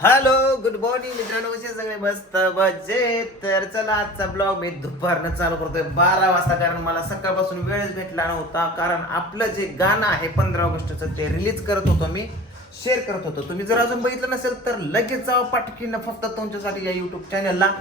Hello good morning मित्रांनो कसे सगळे? मस्त मजेत. तर चला आजचा ब्लॉग मी दुपारनं चालू करतोय बारा वाजता कारण मला सकाळपासून वेळच भेटला नव्हता. कारण आपलं जे गाणं आहे पंधरा ऑगस्टचं ते रिलीज करत होतो मी शेअर करत होतो. तुम्ही जर अजून बघितलं नसेल तर लगेच जावा पाठकीनं फक्त तुमच्यासाठी या युट्यूब चॅनलला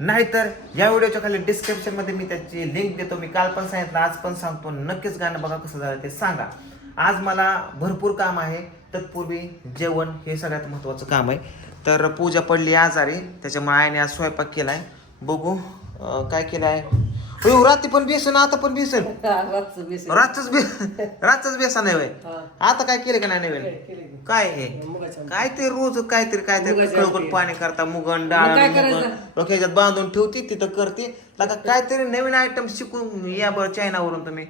नाहीतर या व्हिडिओच्या खाली डिस्क्रिप्शनमध्ये मी त्याची लिंक देतो. मी काल पण सांगितलं आज पण सांगतो. नक्कीच गाणं बघा कसं झालं ते सांगा. आज मला भरपूर काम आहे. तत्पूर्वी जेवण हे सगळ्यात महत्त्वाचं काम आहे. तर पूजा पडली आजारी त्याच्यामुळे आईने आज स्वयंपाक केलाय. बघू अं, काय केलाय? हो रात्री पण बेसन आता पण बेसन. रातचं बेसन. रातच बेसन आहे. आता काय केलं का नाही नवीन? केलं. काय हे? काय ते रोज काहीतरी काहीतरी आमटी. पाणी करता मुगण मग डाळ? डोक्याच्यात बांधून ठेवती तिथं करते. काहीतरी नवीन आयटम शिकून या बरं चायनावरून तुम्ही.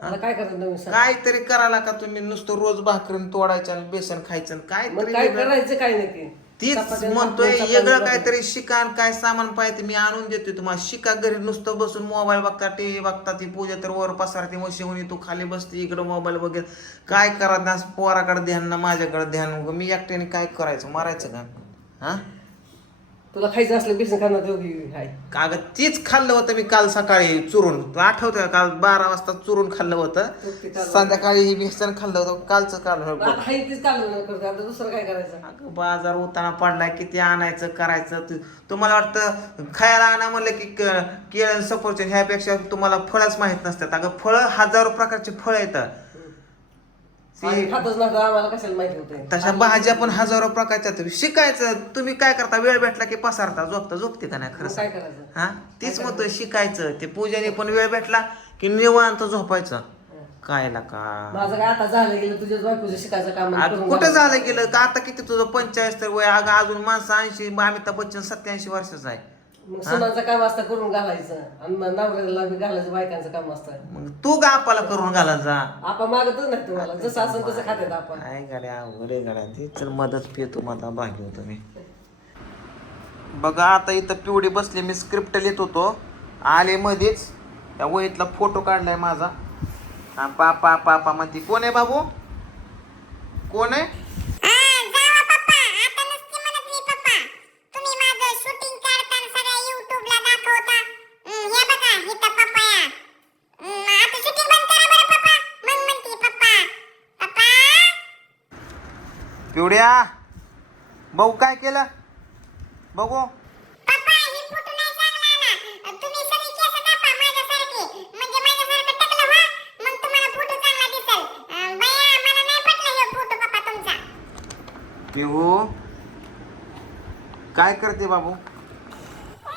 काय करायचं नवीन सांग. काहीतरी करायला का तुम्ही नुसतं रोज भाकरीन तोडायचं आणि बेसन खायचं आणि मग काय. करायचं काय नाही ते? तीच चपात्या, म्हणतोय वेगळं चपात्या. काहीतरी शिका आणि काय सामान पाहिजे मी आणून देतोय तुम्हाला. शिका घरी नुसतं बसून मोबाईल बघता टीव्ही बघता ती पूजा तर वर पसारते मग शिवणी तू खाली बसते इकडं मोबाईल बघेल. काय करा ना पोराकडे ध्यान ना माझ्याकडे ध्यान. मी एकट्याने काय करायचं? मारायचं का? हा? तुला खायचं असलं बेसन खाणार दोघी हाय. कागद तीच खाल्लं होतं मी काल सकाळी चुरून. आठवतं का? काल बारा वाजता चुरून खाल्लं होतं. ते संध्याकाळी बेसन खाल्लं होतं. कालचं काल आता हाय तीच कालवण करतो आता दुसरं काय करायचं? अगं बाजार उताना पडलाय. किती आणायचं करायचं? तू- तुम्हाला वाटतं खायला आणा म्हणलं की क- केळं सफरचंद ह्यापेक्षा तुम्हाला फळच माहीत नसतात. अगं फळं हजारो प्रकारचे फळ येतात आम्ही खातच नव्हतं आम्हाला कशाला माहिती होतं? तशा भाज्या पण हजारो प्रकारच्या आहेत. शिकायचं तुम्ही काय करता? वेळ भेटला की पसारता. झोपता झोपते का नाही? खरं सांग? काय करायचं? हा? तीच म्हणतोय शिकायचं. ते पूजेने पण वेळ भेटला की निवांत झोपायचं. काय का? माझं काय आता झालं गेलं तुझ्याच बायकोचं शिकायचं काम करून कुठं. झालं. गेलं? का आता किती तुझं पंचेचाळीस तर वय अगं अजून माणसं ऐंशी अमिताभ बच्चन सत्याऐंशी वर्षाचा आहे. मग सुनाचं काम असतं करून घालायचं. आणि मग नवऱ्याला बी घालायचं बायकांचं काम असतं. मग तू का आपल्याला करून घाला जा? आपण मागतच नाही तुम्हाला. जसं असेल तसं खात्यात आपण. काय गाड्या अवघडे गाड्या. ते चल मदत पितो माझा भागी होतो मी. बघा आता इथं पिवडी बसली. मी स्क्रिप्ट लिहित होतो. आले मध्येच त्या वहीतला फोटो काढलाय माझा. हा पापा पापा म्हणते कोण आहे बाबू? कोण आहे हा, जावा पप्पा. आता नुसती म्हणत नाही पप्पा. तुम्ही माझं shooting काढताना सगळ्या YouTube ला दाखवता. हं, हे बघा, इथं पप्पाया. हं, आता shooting बंद करा बरं पप्पा. मग म्हणते पप्पा. पप्पा. पिवड्या भाऊ काय केलं बघू पप्पा, ही photo नाही चांगला आला. तुम्ही सगळी केस कापा माझ्यासारखे. म्हणजे माझ्यासारखं टकलं व्हा. मग तुम्हाला photo चांगला दिसेल. अं, बया, मला नाही पटला ह्यो photo पप्पा तुमचा. पिहू काय करते बाबू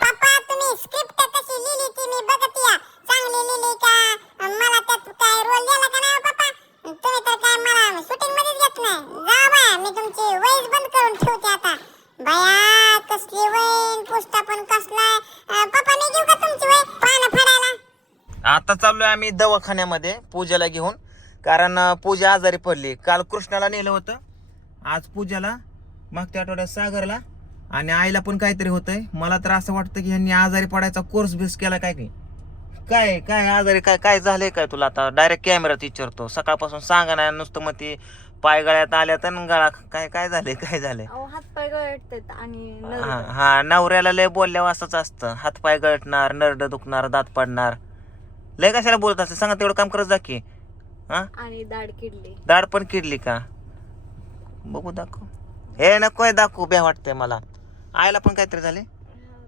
पप्पा तुम्ही स्क्रिप्ट कशी लिहिली ती मी बघत या चांगली लिहिली का मला त्यात काय रोल दिला का नाही हो पप्पा तुम्ही तर काय मला शूटिंग मध्येच घेत नाही जा बाया मी तुमची वयच बंद करून ठेवते आता बाया कसली वय पुष्टा पण कसलाय अं, पप्पा मी घेऊ का तुमची वय? पानं फाडायला आता चाललोय आम्ही दवाखान्यामध्ये पूजाला घेऊन. कारण अं, पूजा आजारी पडली. काल कृष्णाला नेलं होतं. आज पूजाला मागच्या आठवड्यात सागरला. आणि आईला पण काहीतरी होतंय. मला तर असं वाटतं की ह्यांनी आजारी पडायचा कोर्स बिस केला काय काय काय काय आजारी काय काय झालंय काय तुला आता? डायरेक्ट कॅमेरात विचारतो. सकाळपासून सांगा नाही नुसतं मग ती पाय गळ्यात आल्या तर गळा काय काय झालंय काय झालंय? अहो हात पाय गळतात आणि. हा हा नवऱ्याला लय बोलल्यावर असंच असतं. हातपाय गळटणार नरड दुखणार दात पडणार. लय कशाला बोलत असते? सांगा तेवढं काम करत जा की. हा? आणि दाढ किडली. दाढ पण किडली का? बघू दाखव. हे नकोय दाखवू बे वाटतंय मला. आईला पण काहीतरी झाले?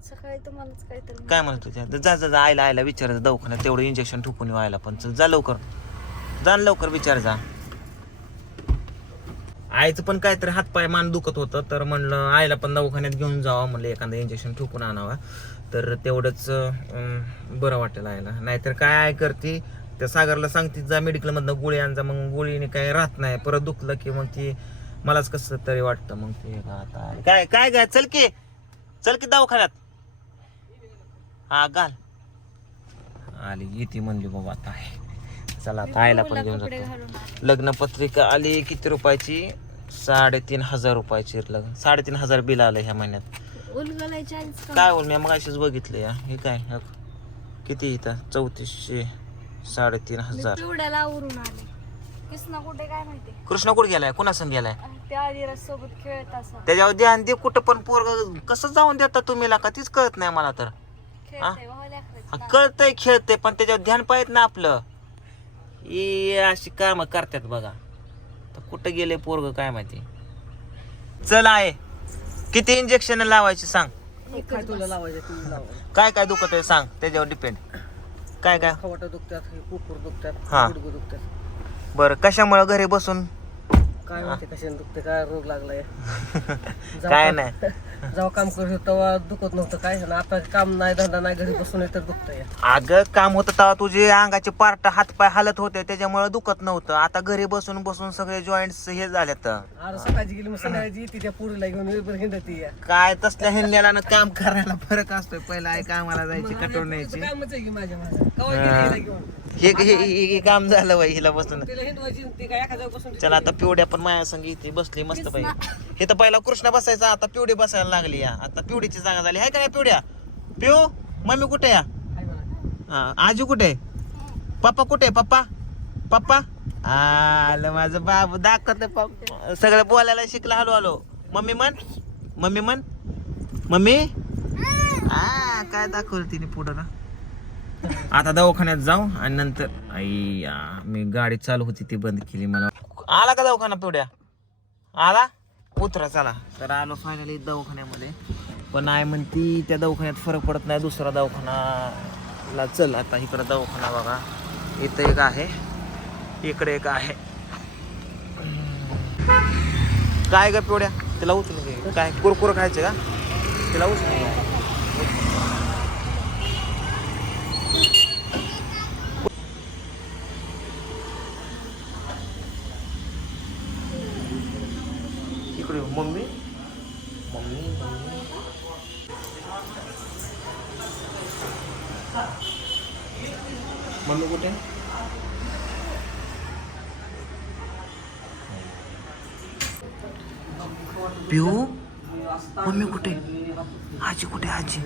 सकाळी तुम्हालाच काहीतरी काय म्हणत तुझ्या जा जा जा आईला आईला विचार दवाखान्यात. तेवढं इंजेक्शन ठोकून येऊ आईला पण. चल जा लवकर. जा न लवकर विचार जा. आईचं पण काहीतरी हातपाय मान दुखत होतं तर म्हणलं आईला पण दवाखान्यात घेऊन जावं म्हणलं एखादं इंजेक्शन ठोकून आणावा. तर तेवढंच बरं वाटेल आईला. नाहीतर काय आय करते त्या सागरला सांगते जा मेडिकलमधनं गोळी आणजा मग गोळीने काय राहत नाही परत दुखलं की मग ती मलाच कसं तरी वाटतं मग ते आता. काय काय काय चल की चल की दवाखान्यात. हा घाल. आली येते म्हणली बाबा आता. चला आता आईला पण घेऊन जातो. लग्नपत्रिका आली किती रुपयाची? साडेतीन हजार रुपयाची लग्न साडेतीन हजार बिल आलं ह्या महिन्यात? काय बोल मी मग अशीच बघितलं या हे काय? किती इथं? चौतीसशे साडेतीन हजार. कृष्णा कुठे गेलाय? कुणा संग गेलाय त्याच्यावर ध्यान दे कुठं पण पोरग कसं जाऊन देता तुम्ही का तीच कळत नाही मला तर. कळतंय खेळतंय पण त्याच्यावर ध्यान पाहिजे ना आपलं. अशी काम करतात बघा. तर कुठं गेले पोरग काय माहिती? चल आहे. किती इंजेक्शन लावायचे सांग. काय तुला लावायचं तुला लावायचं काय काय दुखत आहे सांग त्याच्यावर डिपेंड काय काय? खवाटा दुखतात हे कुकुर दुखतात हा. दुखतात. बरं कशामुळे घरी बसून? काय माहिती कशाने दुखते काय रोग लागलाय. काय नाही. जेव्हा काम करत होतो तेव्हा दुखत नव्हतं काय आणि आता काम नाही धंदा नाही घरी बसून तर दुखतंय. अगं काम होतं तेव्हा तुझे अंगाचे पार्ट हातपाय हालत होते त्याच्यामुळे दुखत नव्हतं. आता घरी बसून बसून सगळे जॉईंट्स हे झालेत. आज सकाळची गेली मग संध्याकाळची येते त्या पुरीला घेऊन हिंडती या. काय तसल्या हिंडल्याला काम करायला फरक असतोय. पहिला आहे कामाला जायची मग कटोर आणि न्यायची. तुझं कामच आहे की माझ्या माझ्या कवा गेली हिला घेऊन? हे हे- हे हे काम झालं बाई हिला बसून तिला हिंडवायची ती काय एखाद्या बसून चला आता पिवड्या पण माझ्या संग इथे बसली मस्त बाई हे तर पहिला कृष्ण बसायचा आता पिवडी बसायला लागली या. आता पिवडीची जागा झाली. आहे का नाही पिवड्या? पिऊ मम्मी कुठे या? हाय. हा, आजू कुठे? पप्पा कुठे? पप्पा? पप्पा? आलं माझं बाबू दाखवत पप्पा. सगळं बोलायला शिकला हळू हळू. मम्मी म्हण मम्मी म्हण मम्मी? आ काय दाखवलं तिने पुढं ना? आता दवाखान्यात जाऊ आणि नंतर आई मी गाडी चालू होती ती बंद केली मला. आला का दवाखाना पिवड्या आला? उतरा चला. तर आलो फायनली दवाखान्यामध्ये. पण आहे म्हणती त्या दवाखान्यात फरक पडत नाही दुसरा दवाखानाला चल आता इकडं दवाखाना बघा. इथं एक आहे. इकडे एक आहे. काय ग पिवड्या? तिला उचलून घे. काय कुरकुर खायचे का? तिला उचलून घे इकडे ये, मम्मी मम्मी मम्मी मम्मी कुठे? पिऊ मम्मी कुठे? आजी कुठे आजी?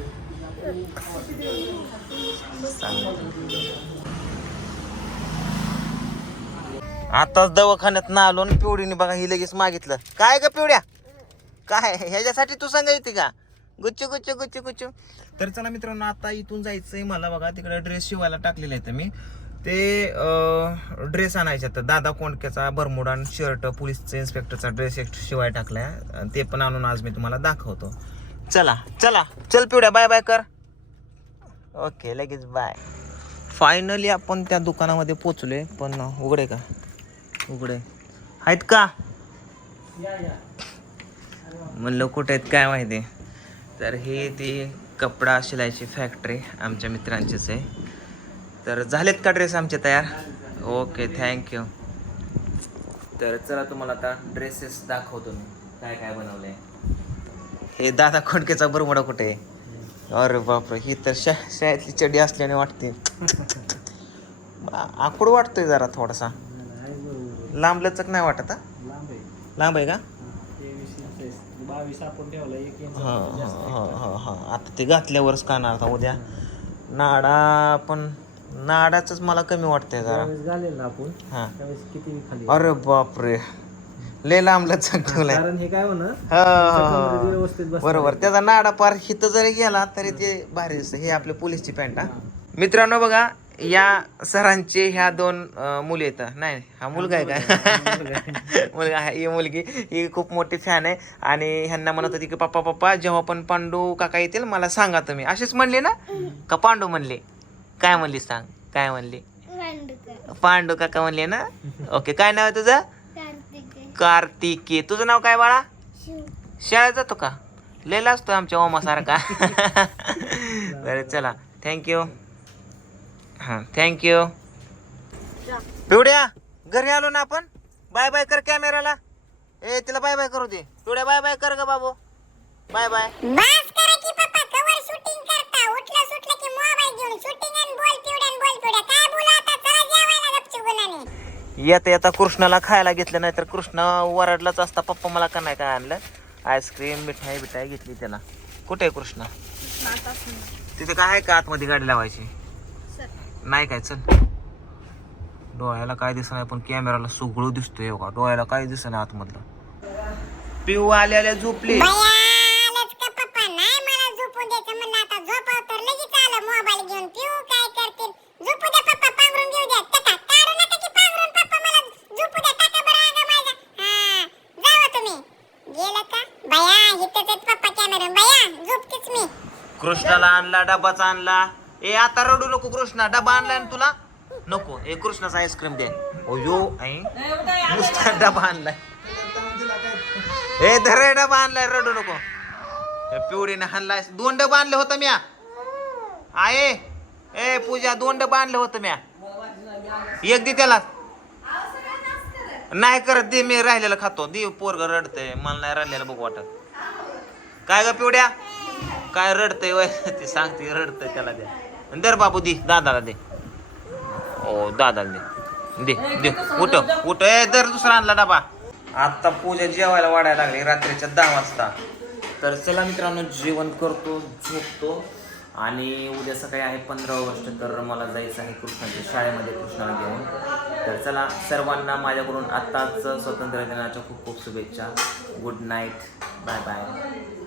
आताच दवाखान्यात ना आलो आणि पिवडीने बघा ही लगेच मागितलं. काय ग पिवड्या? काय ह्याच्यासाठी तू सांगायची का? गुच्चू गुच्चू गुच्चू गुच्चू. तर चला मित्रांनो आता इथून जायचंय मला बघा तिकडे ड्रेस शिवायला टाकलेले आहेत मी. ते ड्रेस आणायचे तर दादा कोंडक्याचा बरमुडा आणि शर्ट पोलीसचा इन्स्पेक्टरचा ड्रेस एक शिवाय टाकलाय. ते पण आणून आज मी तुम्हाला दाखवतो. चला चला. चल पिवड्या बाय बाय कर. ओके लगेच बाय फायनली आपण त्या दुकानामध्ये पोचलोय पण उघडे का? उघडे. आहेत का? म्हणलं कुठे आहेत काय माहिती? तर हे ती कपडा शिलायची फॅक्टरी आमच्या मित्रांचीच आहे. तर झालेत का ड्रेस आमचे तयार? ओके थँक्यू तर चला तुम्हाला आता ड्रेसेस दाखवतो मी. काय काय बनवले हे दादा खोडकेचा बरमुडा कुठे आहे? अरे बापरे ही तर शा शाळेतली चडी असल्याने वाटते. आकूड वाटतोय जरा थोडासा. लांबलचक नाही वाटत लांब आहे का? हा हा हा हा. आता ते घातल्यावरच काढणार आता उद्या. नाडा पण नाडाच मला कमी वाटतंय जरा. झाले ना आपण. हा. त्यावेळेस किती खाली? अरे बापरे. लय लांब लचक ठेवलाय. कारण हे काय होणार? हा. व्यवस्थित बस बरोबर. त्याचा नाडा पार हिथं जरी गेला तरी ते भारी दिसतं हे आपले पोलीसची पॅन्ट हा. मित्रांनो बघा या सरांचे ह्या दोन मुली आहेत. नाही हा मुलगा आहे का? मुलगा आहे. ही मुलगी ही खूप मोठी फॅन आहे. आणि ह्यांना म्हणत होती की पप्पा पप्पा जेव्हा पण पांडू काका येतील मला सांगा तुम्ही. असेच म्हणले ना? का पांडू म्हणले? काय म्हणली सांग? काय म्हणली? पांडू काका म्हणले ना? ओके काय नाव आहे तुझं? कार्तिकी. तुझं नाव काय बाळा? शाळेत जातो का? लिहिला असतो आमच्या ओमासारखा. बरं चला. थँक्यू हां थँक्यू पिवड्या घरी आलो ना आपण. बाय बाय कर कॅमेराला ए तिला बाय बाय करू दे. पिवड्या बाय बाय कर ग बाबू. बाय बाय बस करा की पप्पा कवर शूटिंग करता. उठलं सुटलं की मोबाईल घेऊन शूटिंग आणि बोल पिवड्या आणि बोल पिवड्या. काय बोला आता? चला जेवायला गपचूप गुणाने. येता येता कृष्णाला खायला घेतलं नाही तर कृष्ण वरडलाच असता. पप्पा मला का नाही काय आणलं? आईस्क्रीम मिठाई बिठाई घेतली त्याला. कुठे आहे कृष्णा? तिथे काय आहे का आतमध्ये गाडी लावायची? नाही काय चल. डोळ्याला काय दिसणार पण कॅमेराला सगळं दिसतोय का डोळ्याला काय आतमधलं. पिऊ झोपली. पप्पा? नाही मला झोपून द्यायचं म्हणलं. आता झोपाव तर लगेच आलं मोबाईल घेऊन. पिऊ काय करतील? झोपू द्या पप्पा पांघरून घेऊ द्या. टाका काढू नका की पांघरून पप्पा मला झोपू द्या. टाका बरं अंग माझा जावा तुम्ही. गेलं का? बया इथंच आहेत पप्पा कॅमेरून बया झोपतेच मी. कृष्णाला आणला डबाचा आणला. ए आता रडू नको कृष्णा डबा आणलाय ना तुला? नको ए कृष्णाचा आईस्क्रीम दे. ओ यो आई. नुसता डबा आणलाय. ए धरे डबा आणलाय रडू नको. पिवळीने पिवडीने आणलाय. दोन डबा आणले होतं म्या. आहे ए पूजा दोन डबा आणले होतं म्या. एक दे त्याला. नाही करत दे मी राहिलेलं खातो. दे पोरग रडतंय. मला नाही राहिलेलं बघ वाटत. काय ग पिवड्या? काय रडतंय वय? ते सांगते रडतंय त्याला द्या. दर बाबू दे दादाला दे. ओ दादाला दे. दे दे. उठ उठ ए दर दुसरा आणला डबा. आता पूजा जेवायला वाढायला लागली रात्रीच्या दहा वाजता. तर चला मित्रांनो जेवण करतो झोपतो. आणि उद्या सकाळी आहे पंधरा ऑगस्ट तर मला जायचं आहे कृष्णाच्या शाळेमध्ये कृष्णाला घेऊन. तर चला सर्वांना माझ्याकडून आत्ताच स्वातंत्र्य दिनाच्या खूप खूप शुभेच्छा. Good night bye bye